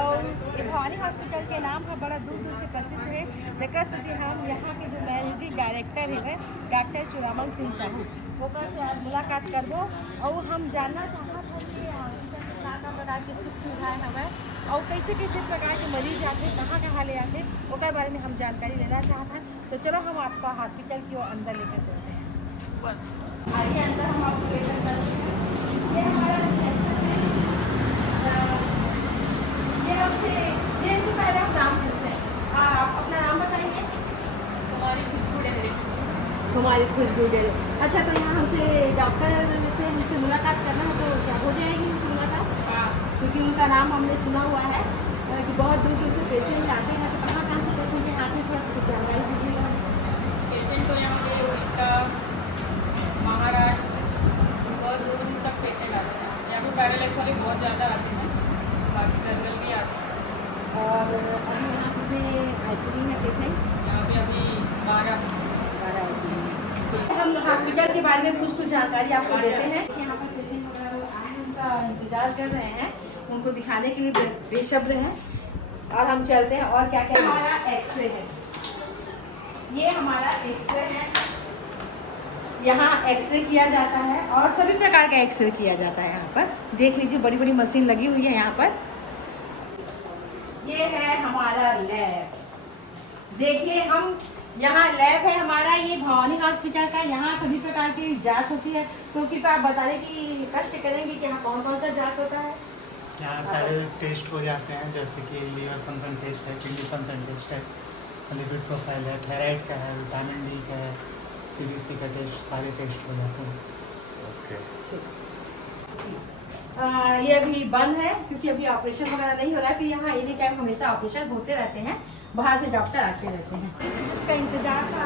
और ये भवानी हॉस्पिटल के नाम है बड़ा दूर दूर से प्रसिद्ध है। जेकर से हम यहाँ के जो मैनेजिंग डायरेक्टर है डॉक्टर चुरामल सिंह साहू ओकर से आज मुलाकात करबो और हम जानना चाहत हन कि का प्रकार के सुख सुविधाएँ हवय और कैसे कैसे प्रकार के मरीज आते कहाँ ले आते ओकर बारे में हम जानकारी लेना चाहते हैं। तो चलो हम आपका हॉस्पिटल की ओर अंदर लेकर चलते हैं। बस आइए अंदर हम आपको लेकर चलते हैं। ये हमारा रिसेप्शन है। ये हमसे पहले हम नाम पूछते हैं। आप अपना नाम बताइए। तुम्हारी खुशबू डेरे। तुम्हारी खुशबू डेरे। अच्छा, तो यहाँ डॉक्टर से हमसे मुलाकात करना हो तो क्या हो जाएगी मुलाकात? हाँ, क्योंकि उनका नाम हमने सुना हुआ है कि बहुत दूर दूर से पेशेंट आते हैं। तो कहाँ से पेशेंट के आते हैं, थोड़ा सा जानकारी दीजिएगा। पेशेंट तो यहाँ पे उड़ीसा, महाराष्ट्र, बहुत दूर दूर तक पेशेंट आते हैं। यहाँ पे पैरालाइज वाले बहुत ज़्यादा आते हैं, बाकी जनरल भी आते हैं। और अभी यहाँ पे आईपीडी में पेशेंट यहाँ पे अभी 12 हम हॉस्पिटल के बारे में कुछ जानकारी आपको देते हैं। यहाँ पर पेशेंट वगैरह आज उनका इंतजार कर रहे हैं, उनको दिखाने के लिए बेसब्र हैं। और हम चलते हैं। और क्या क्या हमारा एक्सरे है। ये हमारा एक्सरे है। यहाँ एक्सरे किया जाता है और सभी प्रकार का एक्सरे किया जाता है। यहाँ पर देख लीजिए, बड़ी बड़ी मशीन लगी हुई है यहाँ पर। ये है हमारा लैब। देखिए, हम यहाँ लैब है हमारा, ये भवानी हॉस्पिटल का। यहाँ सभी प्रकार की जांच होती है। तो कृपया आप बताने की कष्ट करेंगे कि यहाँ कौन कौन सा जांच होता है। यहाँ सारे टेस्ट हो जाते हैं, जैसे कि लीवर फंक्शन टेस्ट है, किडनी फंक्शन टेस्ट है, लिपिड प्रोफाइल है, थायराइड का है, विटामिन डी का है, सीबीसी का टेस्ट, सारे टेस्ट हो जाते हैं। ये अभी बंद है क्योंकि अभी ऑपरेशन वगैरह नहीं हो रहा है। फिर यहाँ एनी टाइम हमेशा ऑपरेशन होते रहते हैं, बाहर से डॉक्टर आते रहते हैं। जिसका इंतजार था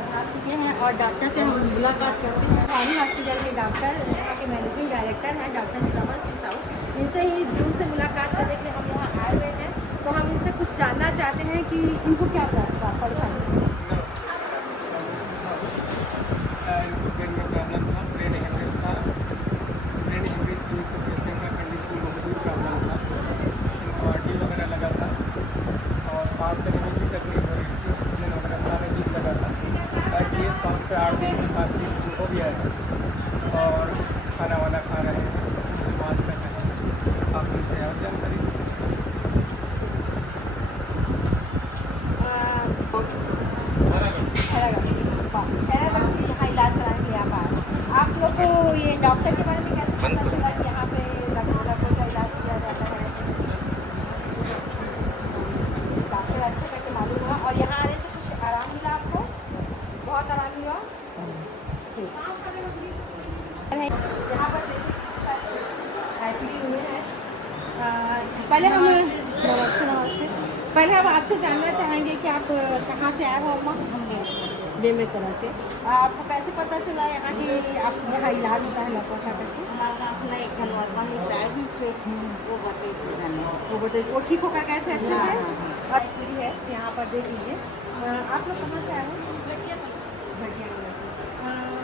बता चुके हैं और डॉक्टर से हम मुलाकात करते हैं। भवानी हॉस्पिटल के डॉक्टर, यहाँ के मैनेजिंग डायरेक्टर हैं डॉक्टर चुरामल सिंह साहू। इनसे ही दूर से मुलाकात करने के लिए हम यहाँ आए हुए हैं। तो हम इनसे कुछ जानना चाहते हैं कि इनको क्या परेशानी है। ब्रेन में प्रॉब्लम था, ब्रेन हेमरेज था। ब्रेन हेमरेज की वजह से पेशेंट का कंडीशन बहुत ही प्रॉब्लम था, इनको आरटी वगैरह लगा था और सांस लेने में भी तकलीफ हो रही थी, ऑक्सीजन वगैरह सारा चीज़ लगा था। ताकि ये 7 से 8 दिन में काफ़ी हो गया है और खाना वाना खा रहे हैं, उससे बात कर रहे हैं। आप उनसे और जानकारी दे सकते हैं। यहाँ इलाज कराने के लिए आप लोग को ये डॉक्टर के बारे में कैसे पता चला कि यहाँ पे लकड़ी का इलाज किया जाता है? डॉक्टर अच्छे करके मालूम हुआ। और यहाँ आने से कुछ आराम मिला आपको? बहुत आराम मिला। यहाँ पर आईपीडी हुए हैं। पहले हम आपसे जानना चाहेंगे कि आप कहाँ से आए हो? बेमे तरह से आपको कैसे पता चला यहाँ की आप यहाँ इलाज होता है लकवा करके? वो बताइए, वो ठीक होकर गए थे अच्छे से? और पूरी है यहाँ पर देख लीजिए। आप लोग कहाँ से आए हो? घटिया से।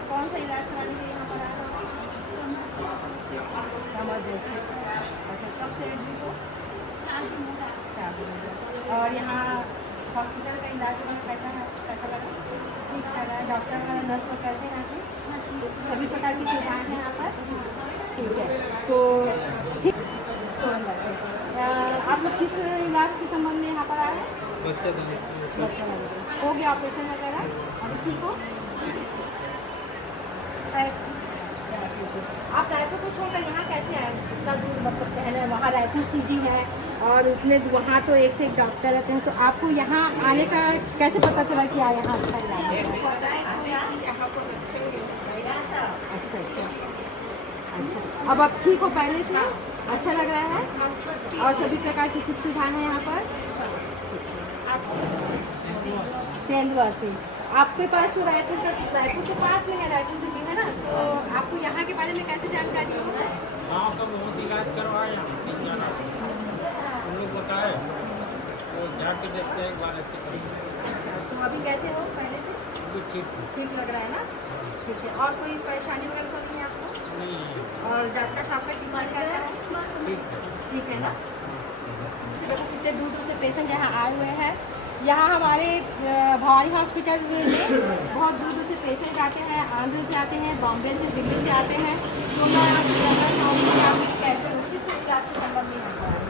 कौन सा इलाज कराने के लिए यहाँ पर आए हो? कमर दर्द से। अच्छा, कब से एडमिट हो? 4 दिन। और यहाँ हॉस्पिटल का इलाज कैसा है? कैसा लगा? ठीक चल रहा है। डॉक्टर वगैरह नर्स लोग कैसे हैं? सभी प्रकार की सुविधाएँ हैं यहाँ पर? ठीक है, तो ठीक। आप लोग किस इलाज के संबंध में यहाँ पर आए हैं? बच्चा हो गया ऑपरेशन वगैरह? अभी ठीक हो? आप रायपुर को छोड़कर यहाँ कैसे आए? इतना दूर, मतलब पहले वहाँ रायपुर सिटी है और उतने वहाँ तो एक से एक डॉक्टर रहते हैं। तो आपको यहाँ आने का कैसे पता चला कि यहाँ अच्छा इलाज है? अच्छा अच्छा अच्छा। अब आप ठीक हो पहले से? अच्छा लग रहा है? और सभी प्रकार की सुख सुविधाएँ हैं यहाँ पर? तेंदुआ से आपके पास तो रायपुर तो पास में है, रायपुर सिटी है ना। तो आपको यहाँ के बारे में कैसे जानकारी है? गाँव का बहुत इलाज करवाए हम लोग बताए, तो जाके देखते हैं एक बार अच्छे करेंगे। अच्छा, तो अभी कैसे हो पहले से? ठीक लग रहा है ना? ठीक है। और कोई परेशानी वगैरह तो नहीं है आपको? नहीं। और डॉक्टर साहब का ट्रीटमेंट कैसा है? ठीक है ना? पेशेंट यहाँ आए हुए हैं। यहाँ हमारे भवानी हॉस्पिटल में बहुत दूर दूर से पेशेंट आते हैं, आंध्र से आते हैं, बॉम्बे से, दिल्ली से आते हैं। तो मैं आपको जानना चाहूँगी कि आप कैसे किस इलाज के संबंध में आता है।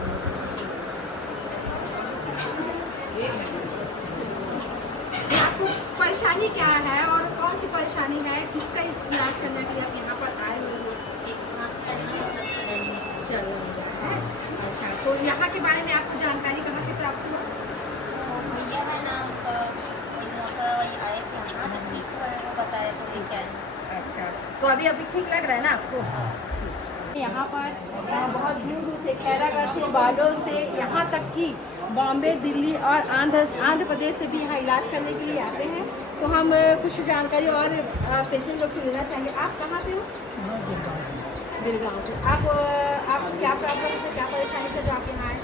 आपको परेशानी क्या है और कौन सी परेशानी है, किसका इलाज करने के लिए आप यहाँ पर आए हुए हो? चल रहा है। अच्छा, तो यहाँ के बारे में आपको जानकारी कहाँ से प्राप्त हुआ? भैया है ना, उसका कोई मौसा वही आए थे वहाँ तकलीफ हुआ है, वो बताया तो ठीक है। अच्छा, तो अभी ठीक लग रहा है ना आपको? यहाँ पर बहुत दूर दूर से, खैरागढ़ से, बालोर से, यहाँ तक कि बॉम्बे, दिल्ली और आंध्र प्रदेश से भी यहाँ इलाज करने के लिए आते हैं। तो हम कुछ जानकारी और पेशेंट लोग से लेना चाहेंगे। आप कहाँ से हो? गिरगांव से। आपको क्या प्रॉब्लम है, क्या परेशानी से जो आप यहाँ आए?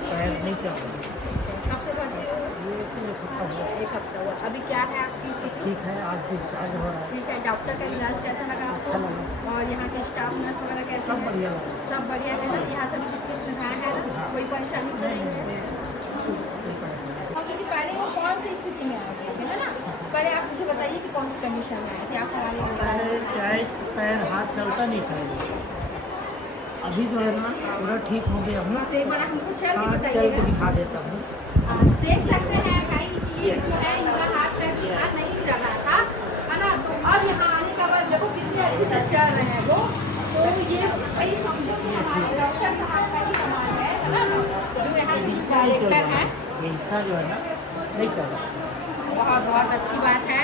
पैर नहीं चल रहा। कब से भर्ती हो? एक हफ्ता हुआ। अभी क्या है आपकी स्थिति? ठीक है, आज डिस्चार्ज हो रहा है। ठीक है। डॉक्टर का इलाज कैसा लगा आपको? अच्छा लगा। और यहाँ के स्टाफ नर्स वगैरह कैसे? सब बढ़िया लगा। सब बढ़िया है ना? यहाँ सब सबकी सुविधाएं हैं ना? कोई परेशानी तो नहीं है? क्योंकि पहले वो कौन सी स्थिति में आए थे, है ना? पहले आप मुझे बताइए कि कौन सी कंडीशन में आए थे आप हमारे? चाहे पैर हाथ चलता नहीं था, अभी जो है ना पूरा ठीक हो गया हूँ। तो एक बार आप हमको चल के चल के बताइएगा। दिखा देता हूँ। देख सकते हैं कहीं कि ये जो है इनका हाथ पैर से हाथ नहीं चल रहा था, है ना? तो अब यहाँ आने का बाद देखो कितने अच्छे से चल रहे हैं वो। तो ये वही समझो कि हमारे डॉक्टर साहब का ही कमाल है ना? जो यहाँ के डायरेक्टर हैं, ये हिस्सा जो है ना नहीं चल रहा। बहुत बहुत अच्छी बात है।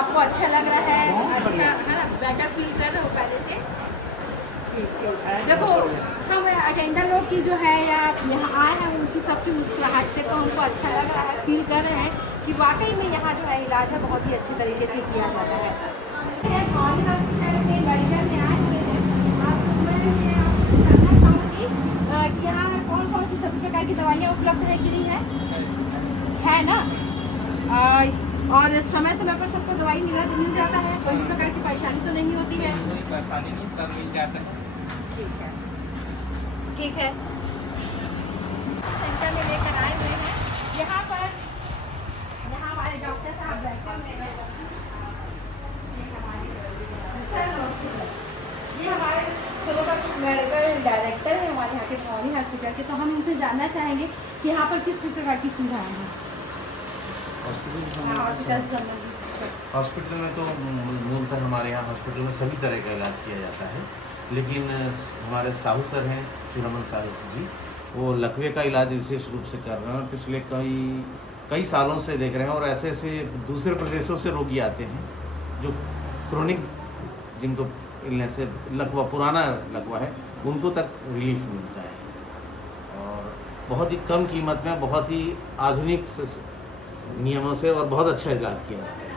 आपको अच्छा लग रहा है, अच्छा है ना? बेटर फील कर रहे हो पहले से? देखो हम अटेंडर लोग की जो है या यहाँ आए हैं उनकी सबकी मुस्कुराहट से तो हमको अच्छा लग रहा है, फील कर रहे हैं कि वाकई में यहाँ जो है इलाज है बहुत ही अच्छी तरीके से किया जाता है। भवानी हॉस्पिटल में बढ़िया से आए हुए हैं। मैं जानना चाहूँगी कि यहाँ कौन कौन सी सभी प्रकार की दवाइयाँ उपलब्ध है कि नहीं है ना? और समय समय पर सबको दवाई मिल जाता है, कोई भी प्रकार की परेशानी तो नहीं होती है? कोई परेशानी नहीं, सब मिल जाता है। ठीक है। सेंटर में लेकर आए हुए हैं। यहाँ हमारे डॉक्टर साहब बैठे हुए हैं। ये हमारे मेडिकल डायरेक्टर हैं हमारे यहाँ के भवानी हॉस्पिटल के। तो हम इनसे जानना चाहेंगे कि यहाँ पर किस प्रकार की सुविधाएं हैं हॉस्पिटल में। तो मूलतः हमारे यहाँ हॉस्पिटल में सभी तरह का इलाज किया जाता है, लेकिन हमारे साहू सर हैं चूड़ामन साहू जी, वो लकवे का इलाज विशेष रूप से कर रहे हैं और पिछले कई सालों से देख रहे हैं। और ऐसे ऐसे दूसरे प्रदेशों से रोगी आते हैं जो क्रोनिक, जिनको इलनेस से लकवा, पुराना लकवा है, उनको तक रिलीफ मिलता है और बहुत ही कम कीमत में, बहुत ही आधुनिक नियमों से और बहुत अच्छा इलाज किया जाता है।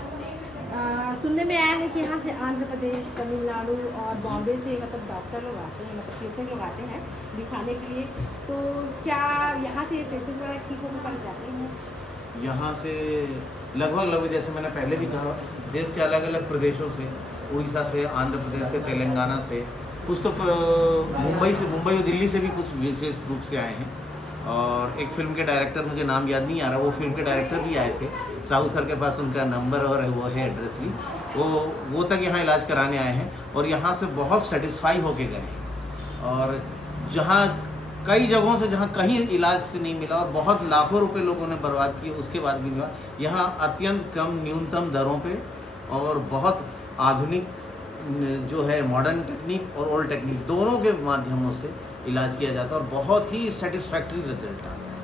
सुनने में आया है कि यहाँ से आंध्र प्रदेश, तमिलनाडु और बॉम्बे से मतलब डॉक्टर लोग आते हैं, मतलब पेशेंट लोग आते हैं दिखाने के लिए। तो क्या यहाँ से पेशेंट वगैरह ठीक होकर पड़ जाते हैं? यहाँ से लगभग जैसे मैंने पहले भी कहा, देश के अलग अलग प्रदेशों से, उड़ीसा से, आंध्र प्रदेश से, तेलंगाना से, कुछ तो मुंबई और दिल्ली से भी कुछ विशेष रूप से आए हैं। और एक फिल्म के डायरेक्टर, मुझे नाम याद नहीं आ रहा, वो फिल्म के डायरेक्टर भी आए थे। साहू सर के पास उनका नंबर और वो है एड्रेस भी, वो तक यहाँ इलाज कराने आए हैं और यहाँ से बहुत सेटिस्फाई होके गए हैं। और जहाँ कई जगहों से जहाँ कहीं इलाज से नहीं मिला और बहुत लाखों रुपए लोगों ने बर्बाद किए, उसके बाद भी मिला, यहाँ अत्यंत कम न्यूनतम दरों पे और बहुत आधुनिक जो है मॉडर्न टेक्निक और ओल्ड टेक्निक दोनों के माध्यमों से इलाज किया जाता है और बहुत ही सेटिस्फैक्ट्री रिजल्ट आता है।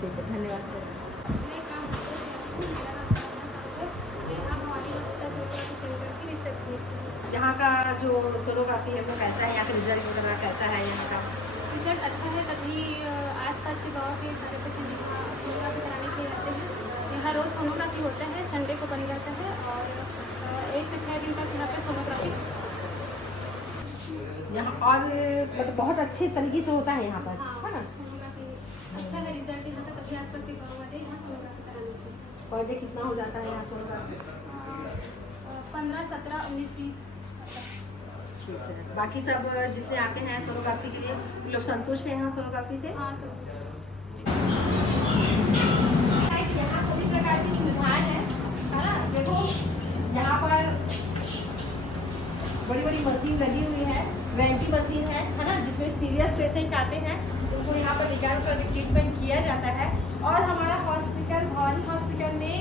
ठीक है, धन्यवाद सर। यहाँ का जो सोनोग्राफी है वो कैसा है, यहाँ का रिजल्ट वगैरह कैसा है? यहाँ का रिजल्ट अच्छा है, तभी आसपास के गांव के सारे पेशेंट यहाँ सोनोग्राफी कराने के लिए आते हैं। यहाँ रोज़ सोनोग्राफी होता है, संडे को बन जाता है और 1 से 6 दिन तक यहाँ पर सोनोग्राफी यहाँ और मतलब बहुत अच्छे तरीके से होता है यहाँ पर, है ना? सोनोग्राफी अच्छा है रिजल्ट यहाँ का, तभी आसपास के गाँव वाले यहाँ सोनोग्राफी कराने के लिए। पहले कितना हो जाता है यहाँ सोनोग्राफी? 15, 17, 19, 20 ठीक है, बाकी सब जितने आते हैं सोनोग्राफी के लिए वो लोग संतुष्ट हैं यहाँ सोनोग्राफी से? हाँ सब यहाँ सभी प्रकार की सुविधाएं हैं, है ना। देखो यहाँ पर बड़ी बड़ी मशीन लगी हुई है, वेंटी मशीन है ना, जिसमें सीरियस पेशेंट आते हैं उनको यहाँ पर लेकर कर ट्रीटमेंट किया जाता है। और हमारा हॉस्पिटल भवानी हॉस्पिटल में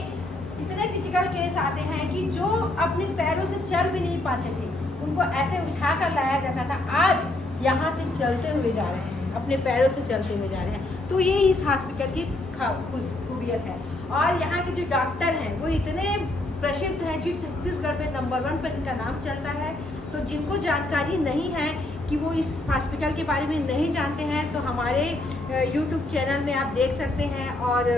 इतने क्रिटिकल केस आते हैं कि जो अपने पैरों से चल भी नहीं पाते थे उनको ऐसे उठा कर लाया जाता था, आज यहाँ से चलते हुए जा रहे हैं, अपने पैरों से चलते हुए जा रहे हैं। तो ये इस हॉस्पिटल की खूबियत है। और यहाँ के जो डॉक्टर हैं वो इतने प्रसिद्ध हैं जो छत्तीसगढ़ में नंबर 1 पर इनका नाम चलता है। तो जिनको जानकारी नहीं है कि वो इस हॉस्पिटल के बारे में नहीं जानते हैं तो हमारे YouTube चैनल में आप देख सकते हैं और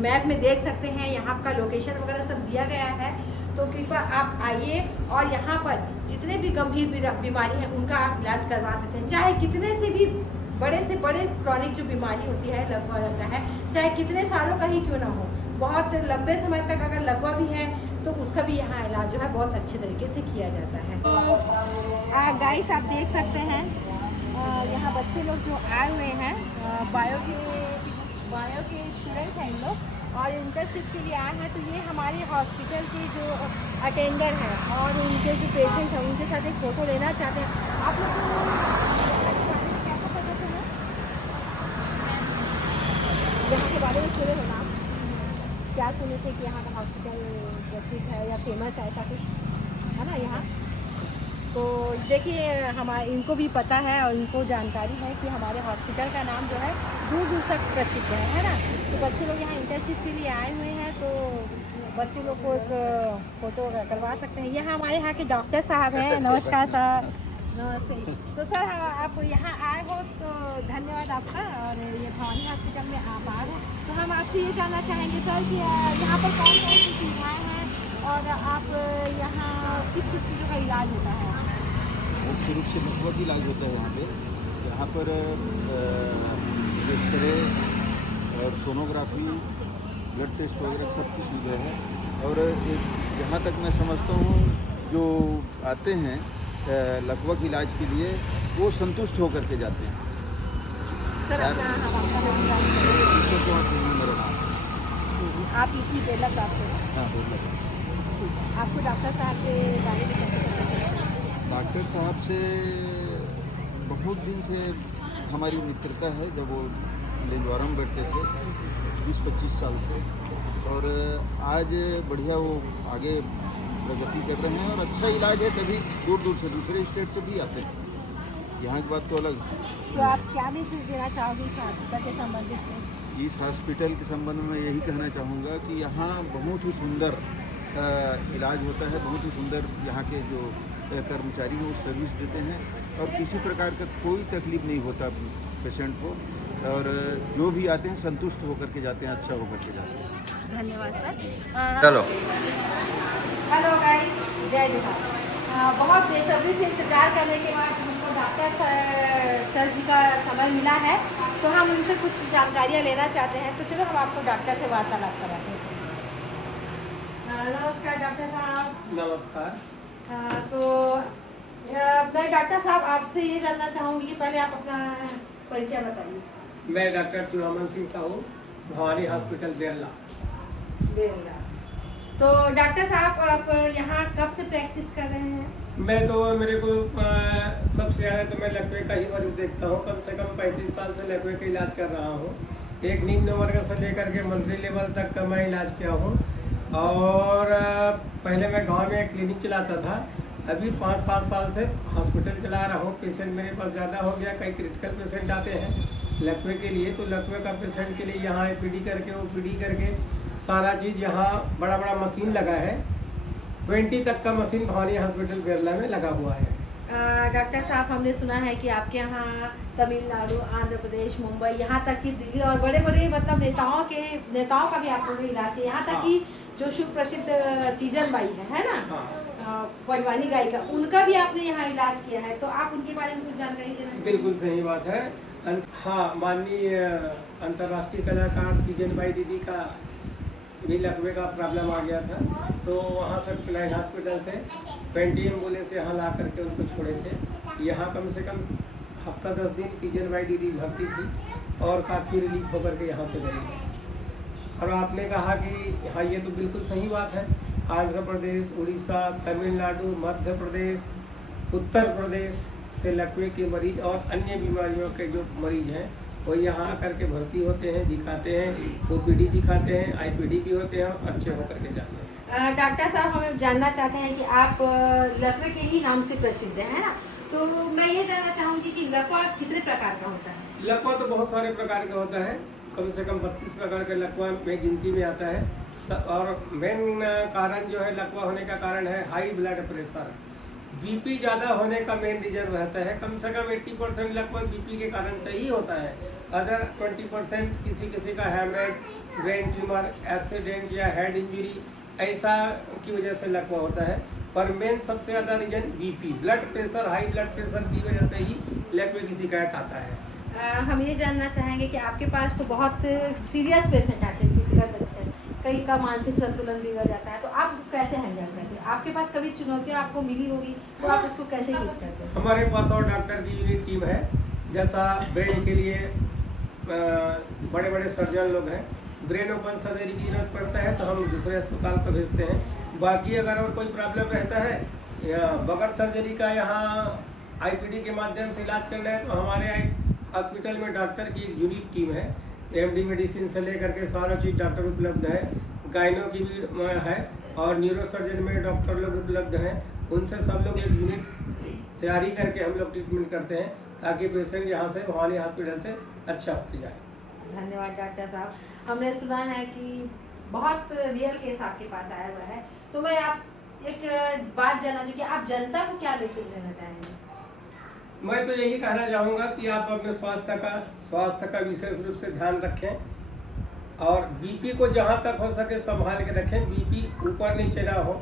मैप में देख सकते हैं, यहाँ का लोकेशन वगैरह सब दिया गया है। तो कृपया आप आइए और यहाँ पर जितने भी गंभीर बीमारी हैं उनका आप इलाज करवा सकते हैं, चाहे कितने से भी बड़े से बड़े क्रॉनिक जो बीमारी होती है लकवा रहता है, चाहे कितने सालों का ही क्यों ना हो, बहुत लंबे समय तक अगर लकवा भी है तो उसका भी यहाँ इलाज जो है बहुत अच्छे तरीके से किया जाता है। गाइस आप देख सकते हैं यहाँ बच्चे लोग जो आए हुए हैं बायो के स्टूडेंट हैं इन लोग और इंटर्नशिप के लिए आए हैं। तो ये हमारे हॉस्पिटल के जो अटेंडर हैं और उनके जो पेशेंट हैं उनके साथ एक फ़ोटो लेना चाहते हैं। आप लोग कैसा पता चला यहाँ के बारे में सुने हो नाम, क्या सुने थे कि यहाँ का हॉस्पिटल प्रसिद्ध है या फेमस है, ऐसा कुछ है ना यहाँ। तो देखिए हमारे इनको भी पता है और इनको जानकारी है कि हमारे हॉस्पिटल का नाम जो है दूर दूर तक प्रसिद्ध है ना। तो बच्चे लोग यहाँ इंटर्नशिप के लिए आए हुए हैं तो बच्चे लोग को एक फ़ोटो करवा सकते हैं। यहाँ हमारे यहाँ के डॉक्टर साहब हैं। नमस्कार सर। नमस्ते। तो सर आप यहाँ आए हो तो धन्यवाद आपका, और ये भवानी हॉस्पिटल में आप आए हो तो हम आपसे ये जानना चाहेंगे सर कि यहाँ पर कौन कौन सी सुविधाएँ हैं और आप यहाँ किस किस चीज़ों का इलाज होता है? मुख्य रूप से नेटवर्क इलाज होता है यहाँ पर एक्सरे और सोनोग्राफी, ब्लड टेस्ट वगैरह सब की सुविधा है। और जहाँ तक मैं समझता हूँ जो आते हैं लकवा के इलाज के लिए वो संतुष्ट होकर के जाते हैं। सर अपना मेरा नाम आप इसी बेला प्राप्त हैं? हाँ बोल। आपको डॉक्टर साहब के बारे में डॉक्टर साहब से बहुत दिन से हमारी मित्रता है, जब वो लिंजवारा में बैठते थे 20-25 साल से, और आज बढ़िया वो आगे प्रगति कर रहे हैं और अच्छा इलाज है। तभी दूर दूर से दूसरे स्टेट से भी आते हैं, यहाँ की बात तो अलग। तो आप क्या मैसेज देना चाहोगे इस हॉस्पिटल के संबंधित में? इस हॉस्पिटल के संबंध में यही कहना चाहूँगा कि यहाँ बहुत ही सुंदर इलाज होता है, बहुत ही सुंदर यहाँ के जो कर्मचारी हैं वो सर्विस देते हैं और किसी प्रकार का कोई तकलीफ नहीं होता पेशेंट को, और जो भी आते हैं संतुष्ट होकर के जाते हैं, अच्छा होकर के जाते हैं। धन्यवाद सर। चलो हेलो गाइस, जय जोहार। बहुत बेसब्री से इंतजार करने के बाद हमको डॉक्टर सर जी का समय मिला है तो हम उनसे कुछ जानकारियाँ लेना चाहते हैं। तो चलो हम आपको डॉक्टर से वार्तालाप कराते हैं। नमस्कार डॉक्टर साहब। नमस्कार। तो मैं डॉक्टर साहब आपसे ये जानना चाहूँगी कि पहले आप अपना परिचय बताइए। मैं डॉक्टर चुनामन सिंह साहू, भवानी हॉस्पिटल बेरला। तो डॉक्टर साहब आप यहाँ कब से प्रैक्टिस कर रहे हैं? मैं तो मेरे को सबसे ज़्यादा तो मैं लकवे का ही मरीज देखता हूँ। कम से कम 35 साल से लकवे का इलाज कर रहा हूँ। एक निम्न वर्ग से लेकर के मंत्री लेवल तक का मैं इलाज किया हूँ। और पहले मैं गांव में एक क्लिनिक चलाता था, अभी 5-7 साल से हॉस्पिटल चला रहा हूँ। पेशेंट मेरे पास ज़्यादा हो गया, कई क्रिटिकल पेशेंट आते हैं लकवे के लिए, तो लकवे का पेशेंट के लिए यहाँ APD करके OPD करके सारा चीज़ यहाँ बड़ा बड़ा मशीन लगा है। 20 तक का मशीन भवानी हॉस्पिटल बेरला में लगा हुआ है। डॉक्टर साहब हमने सुना है कि आपके यहाँ तमिलनाडु, आंध्र प्रदेश, मुंबई, यहाँ तक कि दिल्ली और बड़े बड़े मतलब नेताओं का भी आप लोग इलाज है। यहाँ तक कि जो सुप्रसिद्ध तीजन बाई है ना, परिवानी गायिका, उनका भी आपने यहाँ इलाज किया है। तो आप उनके बारे में कुछ जानकारी देना? बिल्कुल सही बात है। हाँ, माननीय अंतर्राष्ट्रीय कलाकार तीजन बाई दीदी का भी लकवे का प्रॉब्लम आ गया था, तो वहाँ से क्लाइन हॉस्पिटल से 20 एम्बुलेंस यहाँ ला करके उनको छोड़े थे। यहाँ कम से कम हफ्ता 10 दिन TGNY दीदी भर्ती थी और काफ़ी रिलीफ होकर के यहाँ से गई। और आपने कहा कि हाँ, ये तो बिल्कुल सही बात है। आंध्र प्रदेश, उड़ीसा, तमिलनाडु, मध्य प्रदेश, उत्तर प्रदेश से लकवे के मरीज और अन्य बीमारियों के जो मरीज हैं वो यहाँ आकर के भर्ती होते हैं, दिखाते हैं, OPD दिखाते हैं, IPD भी होते हैं और अच्छे होकर के जाते हैं। डॉक्टर साहब, हमें जानना चाहते हैं कि आप लकवे के ही नाम से प्रसिद्ध हैं ना, तो मैं ये जानना चाहूँगी कि लकवा कितने प्रकार का होता है? लकवा तो बहुत सारे प्रकार का होता है, कम से कम 32 प्रकार के लकवा में गिनती में आता है। और मेन कारण जो है लकवा होने का कारण है हाई ब्लड प्रेशर, BP ज़्यादा होने का मेन रीजन रहता है। कम से कम 80% लकवा BP के कारण से ही होता है। अदर 20% किसी का हैमरेज, ब्रेन ट्यूमर, एक्सीडेंट या हेड इंजरी ऐसा की वजह से लकवा होता है। पर मेन सबसे ज़्यादा reason BP, blood pressure, high blood pressure की वजह से ही लकवे की शिकायत आता है। हम ये जानना चाहेंगे कि आपके पास तो बहुत सीरियस पेशेंट आते हैं, क्रिटिकल पेशेंट, कई का मानसिक संतुलन बिगड़ जाता है, तो आप कैसे हैंडल करते हैं? आपके पास कभी चुनौतियाँ आपको मिली होगी, तो आप उसको कैसे यूज करते हैं? हमारे पास और डॉक्टर की यूनिट टीम है। जैसा ब्रेन के लिए बड़े बड़े सर्जन लोग हैं, ब्रेन ओपन सर्जरी की जरूरत पड़ता है तो हम दूसरे अस्पताल पर भेजते हैं। बाकी अगर और कोई प्रॉब्लम रहता है या बगैर सर्जरी का यहाँ IPD के माध्यम से इलाज करना है तो हमारे हॉस्पिटल में डॉक्टर की एक यूनिट टीम है। MD मेडिसिन से लेकर के सारा चीज़ डॉक्टर उपलब्ध है। गायनो की भी है और न्यूरो सर्जन में डॉक्टर लोग उपलब्ध हैं। उनसे सब लोग एक यूनिट तैयारी करके हम लोग ट्रीटमेंट करते हैं ताकि पेशेंट यहाँ से भवानी हॉस्पिटल से अच्छा होते जाए। धन्यवाद डॉक्टर साहब। हमने सुना है कि बहुत रियल केस आपके पास आया हुआ है, तो मैं आप एक बात जानना चाहूँगी, आप जनता को क्या मैसेज देना चाहेंगे? मैं तो यही कहना चाहूँगा कि आप अपने स्वास्थ्य का विशेष रूप से ध्यान रखें और BP को जहाँ तक हो सके संभाल के रखें। BP ऊपर नीचे ना हो।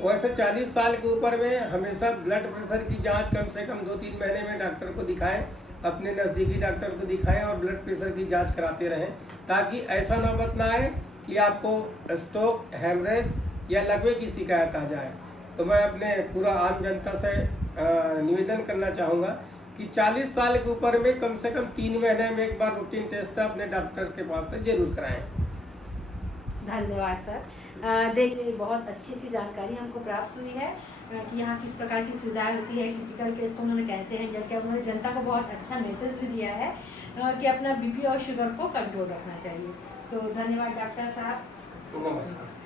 वैसे 40 साल के ऊपर में हमेशा ब्लड प्रेशर की जांच कम से कम 2-3 महीने में डॉक्टर को दिखाएं, अपने नज़दीकी डॉक्टर को दिखाएं और ब्लड प्रेशर की जांच कराते रहें ताकि ऐसा नौबत ना आए कि आपको स्ट्रोक, हैमरेज या लकवे की शिकायत आ जाए। तो मैं अपने पूरा आम जनता से निवेदन करना चाहूँगा कि 40 साल के ऊपर में कम से कम 3 महीने में एक बार रूटीन टेस्ट अपने डॉक्टर के पास से जरूर कराएं। धन्यवाद सर। देखिए, बहुत अच्छी जानकारी हमको प्राप्त हुई है कि यहाँ किस प्रकार की सुविधाएं होती है, क्रिटिकल केस को उन्होंने कैसे हैंडल किया। उन्होंने जनता को बहुत अच्छा मैसेज भी दिया है कि अपना BP और शुगर को कंट्रोल रखना चाहिए। तो धन्यवाद डॉक्टर साहब। नमस्कार।